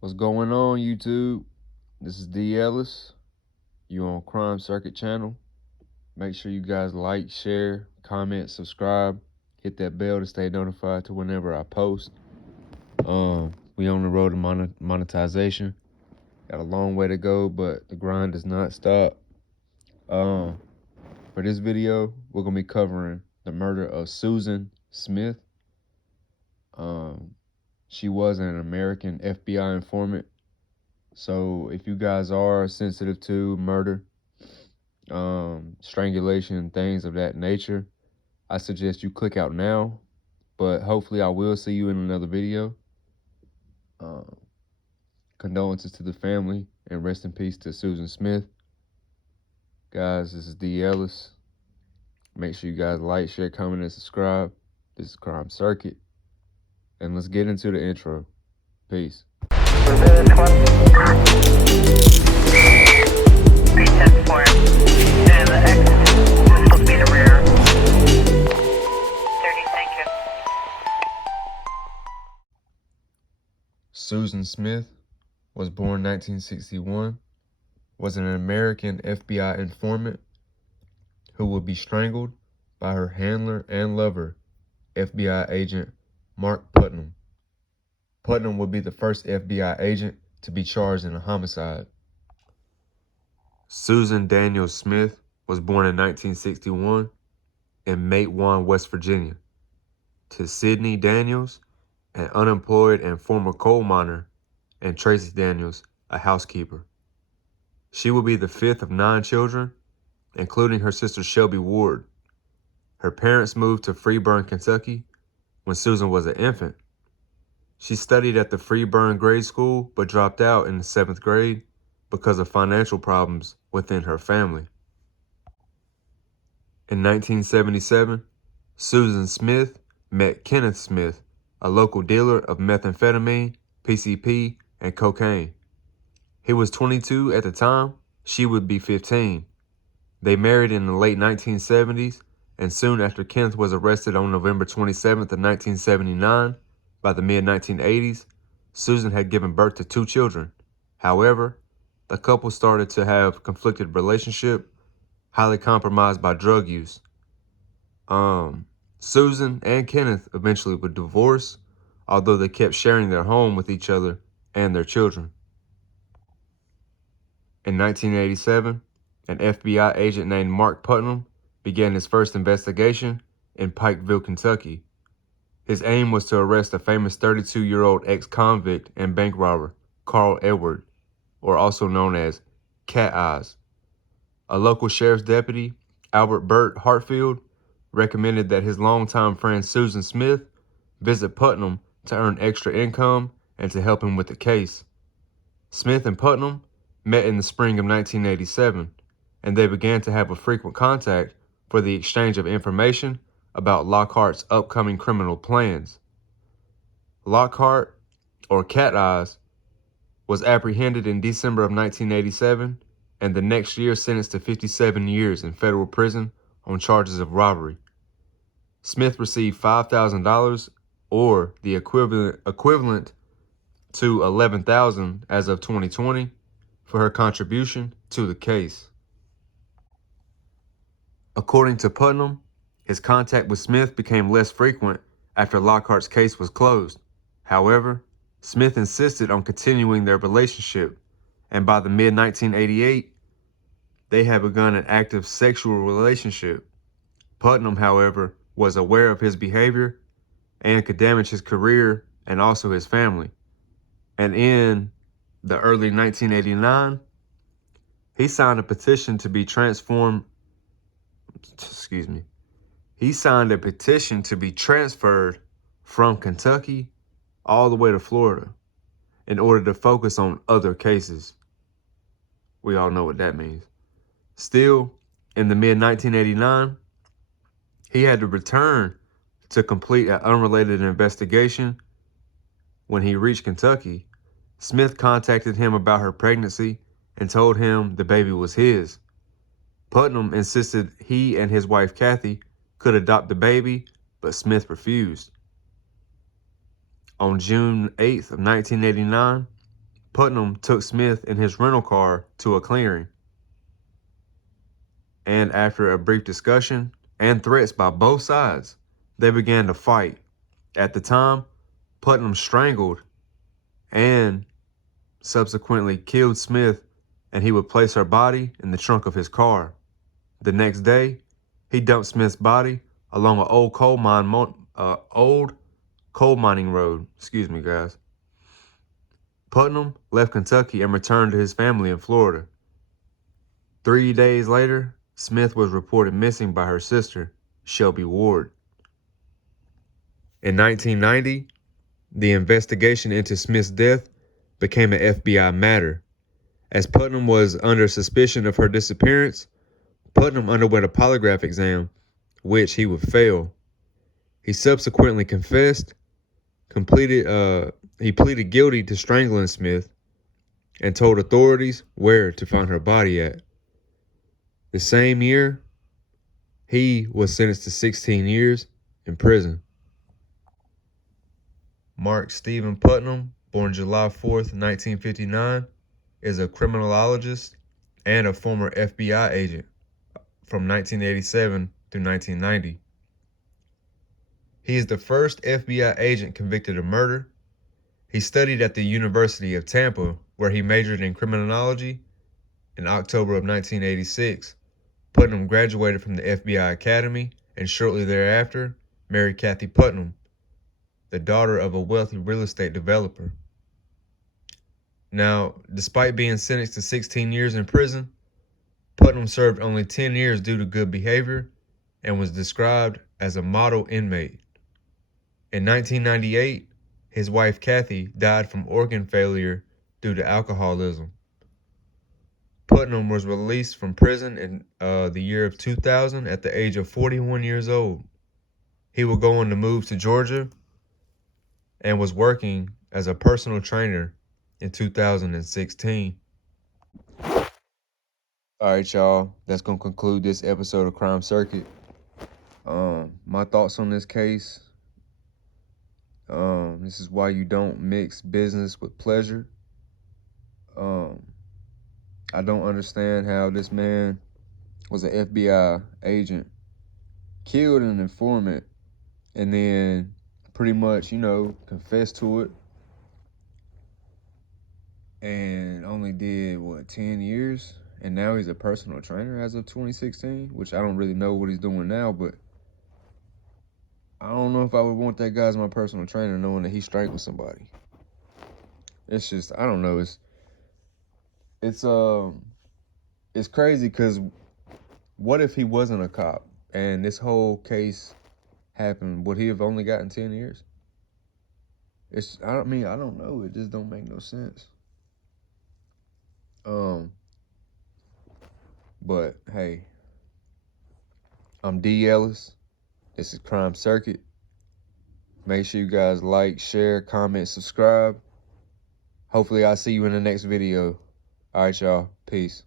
What's going on, YouTube? This is D. Ellis. You on Crime Circuit channel. Make sure you guys like, share, comment, subscribe, hit that bell to stay notified to whenever I post. We on the road to monetization. Got a long way to go, but the grind does not stop. For this video, we're gonna be covering the murder of Susan Smith. She was an American FBI informant. So if you guys are sensitive to murder, strangulation, things of that nature, I suggest you click out now. But hopefully I will see you in another video. Condolences to the family and rest in peace to Susan Smith. Guys, this is D. Ellis. Make sure you guys like, share, comment, and subscribe. This is Crime Circuit. And let's get into the intro. Peace. Susan Smith was born 1961, was an American FBI informant who would be strangled by her handler and lover, FBI agent Mark Putnam. Putnam would be the first FBI agent to be charged in a homicide. Susan Daniels Smith was born in 1961 in Matewan, West Virginia, to Sidney Daniels, an unemployed and former coal miner, and Tracy Daniels, a housekeeper. She would be the fifth of 9 children, including her sister Shelby Ward. Her parents moved to Freeburn, Kentucky when Susan was an infant. She studied at the Freeburn grade school but dropped out in the 7th grade because of financial problems within her family. In 1977, Susan Smith met Kenneth Smith, a local dealer of methamphetamine, PCP, and cocaine. He was 22 at the time. She would be 15. They married in the late 1970s, and soon after Kenneth was arrested on November 27th of 1979, by the mid-1980s, Susan had given birth to 2 children. However, the couple started to have conflicted relationship, highly compromised by drug use. Susan and Kenneth eventually would divorce, although they kept sharing their home with each other and their children. In 1987, an FBI agent named Mark Putnam began his first investigation in Pikeville, Kentucky. His aim was to arrest a famous 32-year-old ex-convict and bank robber, Carl Edward, or also known as Cat Eyes. A local sheriff's deputy, Albert Burt Hartfield, recommended that his longtime friend Susan Smith visit Putnam to earn extra income and to help him with the case. Smith and Putnam met in the spring of 1987, and they began to have a frequent contact for the exchange of information about Lockhart's upcoming criminal plans. Lockhart, or Cat Eyes, was apprehended in December of 1987 and the next year sentenced to 57 years in federal prison on charges of robbery. Smith received $5,000, or the equivalent to $11,000 as of 2020, for her contribution to the case. According to Putnam, his contact with Smith became less frequent after Lockhart's case was closed. However, Smith insisted on continuing their relationship, and by the mid-1988, they had begun an active sexual relationship. Putnam, however, was aware of his behavior and could damage his career and also his family. And in the early 1989, he signed a petition to be transferred from Kentucky all the way to Florida in order to focus on other cases. We all know what that means. Still, in the mid-1989, he had to return to complete an unrelated investigation. When he reached Kentucky, Smith contacted him about her pregnancy and told him the baby was his. Putnam insisted he and his wife Kathy could adopt the baby, but Smith refused. On June 8th of 1989, Putnam took Smith in his rental car to a clearing. And after a brief discussion and threats by both sides, they began to fight. At the time, Putnam strangled and subsequently killed Smith, and he would place her body in the trunk of his car. The next day, he dumped Smith's body along an old coal mining road. Excuse me, guys. Putnam left Kentucky and returned to his family in Florida. 3 days later, Smith was reported missing by her sister, Shelby Ward. In 1990, the investigation into Smith's death became an FBI matter. As Putnam was under suspicion of her disappearance, Putnam underwent a polygraph exam, which he would fail. He subsequently confessed, he pleaded guilty to strangling Smith, and told authorities where to find her body at. The same year, he was sentenced to 16 years in prison. Mark Stephen Putnam, born July 4th, 1959, is a criminologist and a former FBI agent from 1987 through 1990. He is the first FBI agent convicted of murder. He studied at the University of Tampa, where he majored in criminology. In October of 1986, Putnam graduated from the FBI Academy and shortly thereafter married Kathy Putnam, the daughter of a wealthy real estate developer. Now, despite being sentenced to 16 years in prison, Putnam served only 10 years due to good behavior and was described as a model inmate. In 1998, his wife Kathy died from organ failure due to alcoholism. Putnam was released from prison in the year of 2000 at the age of 41 years old. He would go on to move to Georgia and was working as a personal trainer in 2016. All right, y'all. That's going to conclude this episode of Crime Circuit. My thoughts on this case. This is why you don't mix business with pleasure. I don't understand how this man was an FBI agent, killed an informant, and then pretty much, confessed to it. And only did, 10 years? And now he's a personal trainer as of 2016, which I don't really know what he's doing now, but I don't know if I would want that guy as my personal trainer knowing that he strangled somebody. It's just, I don't know. It's crazy because what if he wasn't a cop and this whole case happened? Would he have only gotten 10 years? I don't know. It just don't make no sense. But hey, I'm D. Ellis. This is Crime Circuit. Make sure you guys like, share, comment, subscribe. Hopefully I'll see you in the next video. All right, y'all. Peace.